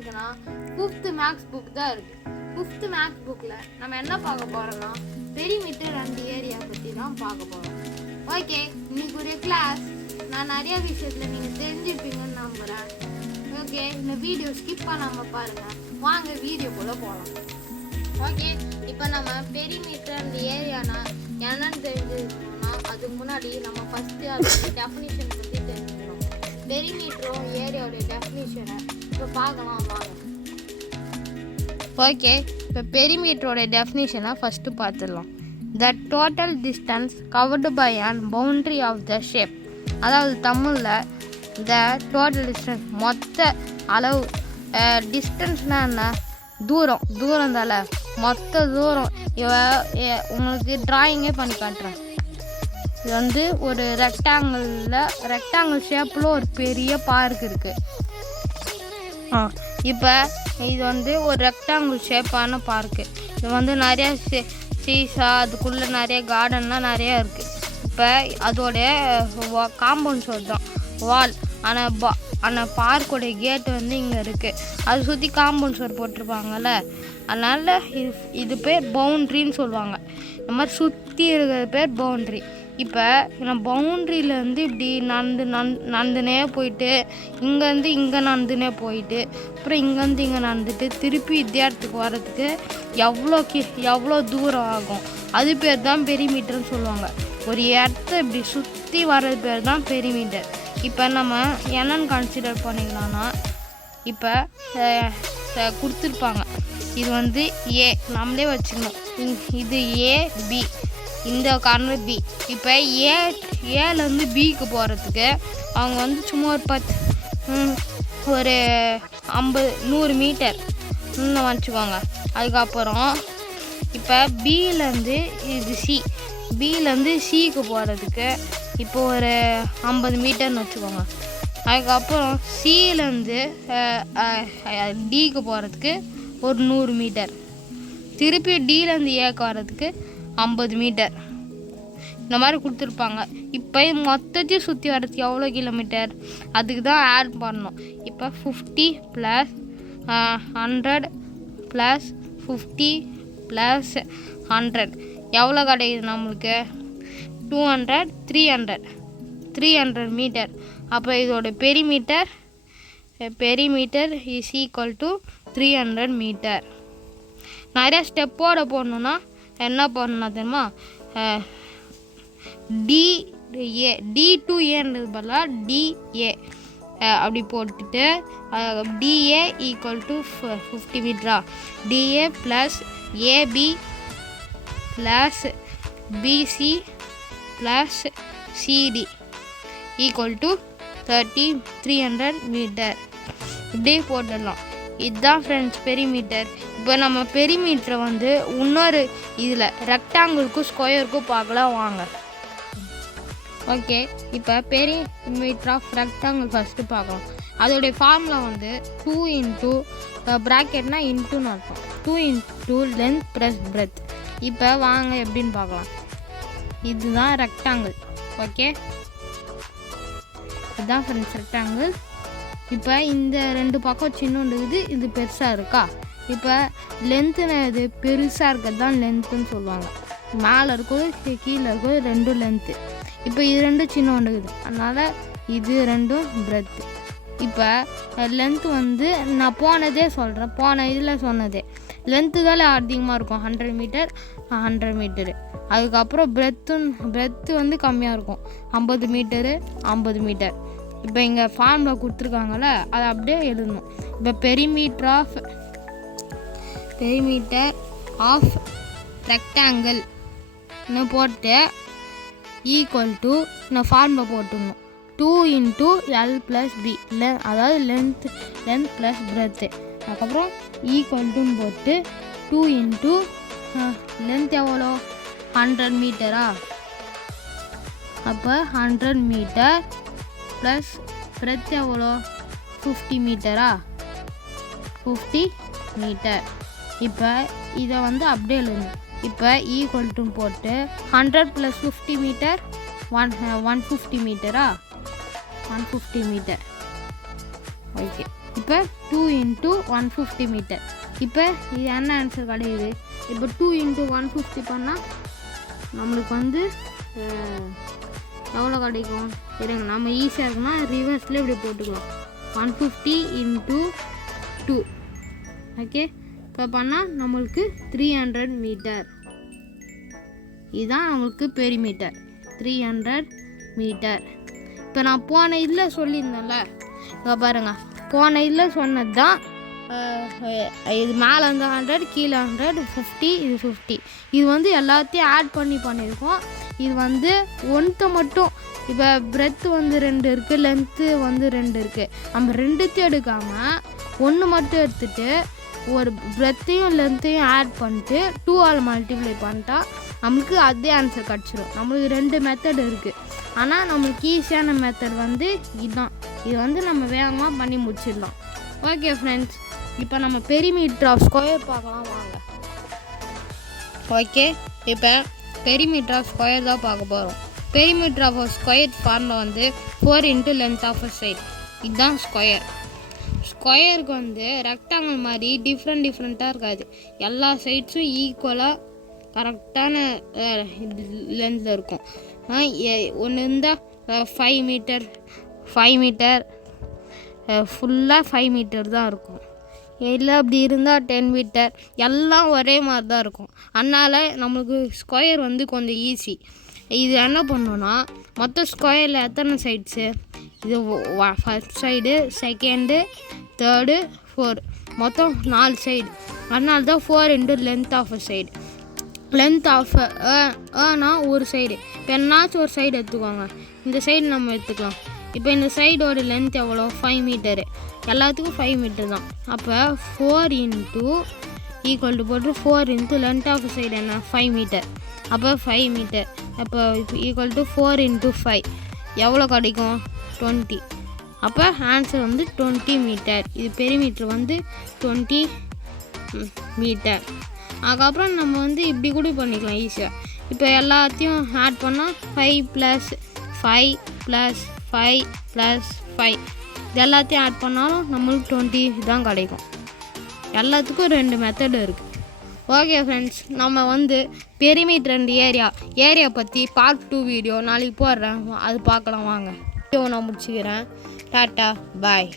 இருக்குன்னா 5th maths book தான் இருக்குது. 5th மேக்ஸ் புக்கில் நம்ம என்ன பார்க்க போகிறோம்னா பெரிமீட்டர் அண்ட் ஏரியா பற்றி தான் பார்க்க போகிறோம். ஓகே, இன்னைக்கு ஒரு கிளாஸ் நான் நிறைய விஷயத்தில் நீங்கள் தெரிஞ்சுப்பீங்கன்னு நம்புகிறேன். ஓகே, இந்த வீடியோ ஸ்கிப் பண்ணாமல் பாருங்கள். வாங்க வீடியோ போல போகலாம். ஓகே, இப்போ நம்ம பெரிமீட்டர் அண்ட் ஏரியானா என்னன்னு தெரிஞ்சுக்கணும்னா அதுக்கு முன்னாடி நம்ம ஃபஸ்ட்டு அதோட டெஃபினிஷன் பற்றி தெரிஞ்சுக்கணும். பெரிமீட்டரும் ஏரியாவோட டெஃபினிஷனை இப்போ பார்க்கலாம் வாங்க. ஓகே, இப்போ பெரிமீட்டரோட டெஃபினிஷனை ஃபஸ்ட்டு பார்த்துடலாம். The total distance covered by and boundary of the shape. அதாவது தமிழில் த டோட்டல் டிஸ்டன்ஸ் மொத்த அளவு. டிஸ்டன்ஸ்னால் என்ன? தூரம் தால மொத்த தூரம். உங்களுக்கு டிராயிங்கே பண்ணி காட்டுறேன். இது வந்து ஒரு ரெக்டாங்கிள் ஷேப்பில் ஒரு பெரிய பார்க் இருக்குது. இப்போ இது வந்து ஒரு ரெக்டாங்கிள் ஷேப்பான பார்க்கு. இது வந்து நிறையா சீசா, அதுக்குள்ளே நிறைய கார்டன்லாம் நிறையா இருக்குது. இப்போ அதோடைய காம்பவுண்ட் சுவர் தான் வால். ஆனால் பார்க்கோடைய கேட்டு வந்து இங்கே இருக்குது. அதை சுற்றி காம்பவுண்ட் சுவர் போட்டிருப்பாங்கள்ல, அதனால் இது பேர் பவுண்ட்ரின்னு சொல்லுவாங்க. இந்த மாதிரி சுற்றி இருக்கிற பேர் பவுண்ட்ரி. இப்போ நான் பவுண்ட்ரியிலேருந்து இப்படி நடந்துனே போயிட்டு இங்கேருந்து இங்கே நடந்துனே போயிட்டு அப்புறம் இங்கேருந்து இங்கே நடந்துட்டு திருப்பி இதே இடத்துக்கு வர்றதுக்கு எவ்வளோ தூரம் ஆகும், அது பேர் தான் பெரிமீட்டர்னு சொல்லுவாங்க. ஒரு இடத்த இப்படி சுற்றி வர்றது பேர் தான் பெரிமீட்டர். இப்போ நம்ம என்னென்னு கன்சிடர் பண்ணிக்கலாம்னா, இப்போ கொடுத்துருப்பாங்க இது வந்து ஏ, நம்மளே வச்சுக்கணும். இது ஏ, பி, இந்த கார்னர் பி. இப்போ ஏலேருந்து பிக்கு போகிறதுக்கு அவங்க வந்து சும்மா ஒரு 100 மீட்டர் இன்னும் வச்சுக்கோங்க. அதுக்கப்புறம் இப்போ பியிலேருந்து இது சி, பியிலேருந்து சிக்கு போகிறதுக்கு இப்போ ஒரு 50 மீட்டர்னு வச்சுக்கோங்க. அதுக்கப்புறம் சியிலேருந்து டிக்கு போகிறதுக்கு ஒரு 100 மீட்டர். திருப்பி டியிலேருந்து ஏக்கு வர்றதுக்கு 50 மீட்டர். இந்த மாதிரி கொடுத்துருப்பாங்க. இப்போ மொத்தத்தையும் சுற்றி வர்றதுக்கு எவ்வளோ கிலோமீட்டர், அதுக்கு தான் ஆட் பண்ணணும். இப்போ 50 + 100 + 50 + 100 எவ்வளோ கிடைக்குது நம்மளுக்கு? 200, 300 மீட்டர். அப்போ இதோட perimeter is equal to 300 metre. நிறையா ஸ்டெப்போடு போடணுன்னா என்ன பண்ணணும் தெரியுமா? டி டு ஏன்றது பதிலாக டிஏ அப்படி போட்டுட்டு டிஏ ஈக்குவல் டு 50 மீட்டரா, DA plus AB plus BC plus CD equal to 300 meter. இப்படியே போட்டுடலாம். இதுதான் ஃப்ரெண்ட்ஸ் பெரிமீட்டர். இப்போ நம்ம பெரிமீட்டரை வந்து இன்னொரு இதில் ரெக்டாங்கிளுக்கும் ஸ்கொயருக்கும் பார்க்கலாம் வாங்க. ஓகே, இப்போ பெரிமீட்டர் ஆஃப் ரெக்டாங்கிள் ஃபஸ்ட்டு பார்க்கலாம். அதோடைய ஃபார்முலா வந்து 2 இன்ட்டு ப்ராக்கெட்னா இன்ட்டுன்னு அர்த்தம். 2 இன்ட்டு லென்த் ப்ளஸ் பிரெத். இப்போ வாங்க எப்படின்னு பார்க்கலாம். இதுதான் ரெக்டாங்கிள். ஓகே, இதுதான் ஃப்ரெண்ட்ஸ் ரெக்டாங்கிள். இப்போ இந்த 2 பக்கம் சின்னோண்டு இருக்குது, இது பெருசாக இருக்கா. இப்போ லென்த்துன்னு இது பெருசாக இருக்கிறது தான் லென்த்துன்னு சொல்லுவாங்க. மேலே இருக்கிறது கீழே இருக்கிறது 2 லென்த்து. இப்போ இது 2 சின்னோண்டு இருக்குது, அதனால் இது 2 பிரெத்து. இப்போ லென்த்து வந்து நான் போனதே சொல்கிறேன், போன இதில் சொன்னதே லென்த்து தான் அதிகமாக இருக்கும், 100 மீட்டரு. அதுக்கப்புறம் பிரெத்து வந்து கம்மியாக இருக்கும், 50 மீட்டர். இப்போ இங்கே ஃபார்முலா கொடுத்துருக்காங்கல்ல, அதை அப்படியே எழுதணும். இப்போ பெரிமீட்டர் ஆஃப் ரெக்டாங்கிள் போட்டு ஈக்குவல் டு நான் ஃபார்முலா போட்டுடணும். 2 இன்ட்டு எல் ப்ளஸ் பி, அதாவது லென்த் ப்ளஸ் பிரெத்து. அதுக்கப்புறம் ஈக்குவல் டுன்னு போட்டு 2 இன்ட்டு லென்த் எவ்வளோ 100 மீட்டரா. அப்போ 100 மீட்டர் ப்ளஸ் பிரெத் எவ்வளோ 50 மீட்டரா, 50 மீட்டர். இப்போ இதை வந்து அப்படியே எழுதணும். இப்போ ஈக்குவல் டு போட்டு 100 + 50 மீட்டர் 150 மீட்டரா, 150 மீட்டர். ஓகே. இப்போ 2 × 150 மீட்டர். இப்போ இது என்ன ஆன்சர் கிடையாது. இப்போ 2 × 150 பண்ணால் நம்மளுக்கு வந்து எவ்வளோ கிடைக்கும்? சரிங்க, நம்ம ஈஸியாக இருக்குன்னா ரிவர்ஸில் இப்படி போட்டுக்கலாம். 150 × 2. ஓகே, இப்போ பண்ணால் நம்மளுக்கு 300 மீட்டர். இதுதான் நம்மளுக்கு பெரிமீட்டர், 300 மீட்டர். இப்போ நான் போன இதில் சொல்லியிருந்தேன்ல, இங்கே பாருங்கள், போன இதில் சொன்னது தான். இது மேலே வந்து 100, கீழே 100, 50, இது 50. இது வந்து எல்லாத்தையும் ஆட் பண்ணியிருக்கோம். இது வந்து ஒன்றை மட்டும், இப்போ பிரெத்து வந்து 2 இருக்குது, லென்த்து வந்து 2 இருக்குது. நம்ம ரெண்டுத்தையும் எடுக்காமல் ஒன்று மட்டும் எடுத்துகிட்டு ஒரு பிரெத்தையும் லென்த்தையும் ஆட் பண்ணிட்டு 2ஆல் மல்டிப்ளை பண்ணிட்டா நம்மளுக்கு அதே ஆன்சர் கிடச்சிடும். நம்மளுக்கு 2 மெத்தட் இருக்குது. ஆனால் நம்மளுக்கு ஈஸியான மெத்தட் வந்து இதுதான். இது வந்து நம்ம வேகமாக பண்ணி முடிச்சிடலாம். ஓகே ஃப்ரெண்ட்ஸ், இப்போ நம்ம பெரிமீட்டர் ஆஃப் ஸ்கொயர் பார்க்கலாம் வாங்க. ஓகே, இப்போ பெரிமீட்டர் ஆஃப் ஸ்கொயர் தான் பார்க்க போகிறோம். பெரிமீட்டர் ஆஃப் ஸ்கொயர் ஃபார்முலா வந்து 4 × லென்த் ஆஃப் அ சைடு. இதுதான் ஸ்கொயர். ஸ்கொயருக்கு வந்து ரெக்டாங்கிள் மாதிரி டிஃப்ரெண்ட்டாக இருக்காது. எல்லா சைட்ஸும் ஈக்குவலாக கரெக்டான லென்த்தில் இருக்கும். ஒன்று இருந்தால் 5 மீட்டர் ஃபுல்லாக 5 மீட்டர் தான் இருக்கும். இல்லை அப்படி இருந்தால் 10 மீட்டர், எல்லாம் ஒரே மாதிரி தான் இருக்கும். அதனால் நம்மளுக்கு ஸ்கொயர் வந்து கொஞ்சம் ஈஸி. இது என்ன பண்ணோன்னா, மொத்தம் ஸ்கொயரில் எத்தனை சைட்ஸு? இது ஃபஸ்ட் சைடு, செகண்டு, தேர்டு, 4, மொத்தம் 4 சைடு. அதனால தான் 4 × length of a side. Length of ஏன்னா ஒரு சைடு. இப்போ என்னாச்சும் ஒரு சைடு எடுத்துக்கோங்க. இந்த சைடு நம்ம எடுத்துக்கலாம். இப்போ இந்த சைடோட லென்த் எவ்வளோ? 5 மீட்டரு. எல்லாத்துக்கும் 5 மீட்டர் தான். அப்போ 4 = போட்டு 4 × லென்த் ஆஃப் சைடு என்ன? 5 மீட்டர். அப்போ 5 மீட்டர். அப்போ = 4 × 5 எவ்வளோ கிடைக்கும்? 20. அப்போ ஆன்சர் வந்து 20 மீட்டர். இது பெரிமீட்டர் வந்து 20 மீட்டர். அதுக்கப்புறம் நம்ம வந்து இப்படி கூட பண்ணிக்கலாம் ஈஸியாக. இப்போ எல்லாத்தையும் ஆட் பண்ணால் 5 + 5 + 5 + 5 இது எல்லாத்தையும் ஆட் பண்ணாலும் நம்மளுக்கு 20 தான் கிடைக்கும். எல்லாத்துக்கும் 2 மெத்தடு இருக்குது. ஓகே ஃப்ரெண்ட்ஸ், நம்ம வந்து பெரிமீட்டர் அண்ட் ஏரியா பற்றி பார்ட் 2 வீடியோ நாளைக்கு போடுறேன். அது பார்க்கலாம் வாங்க. வீடியோ நான் முடிச்சுக்கிறேன். டாட்டா பாய்.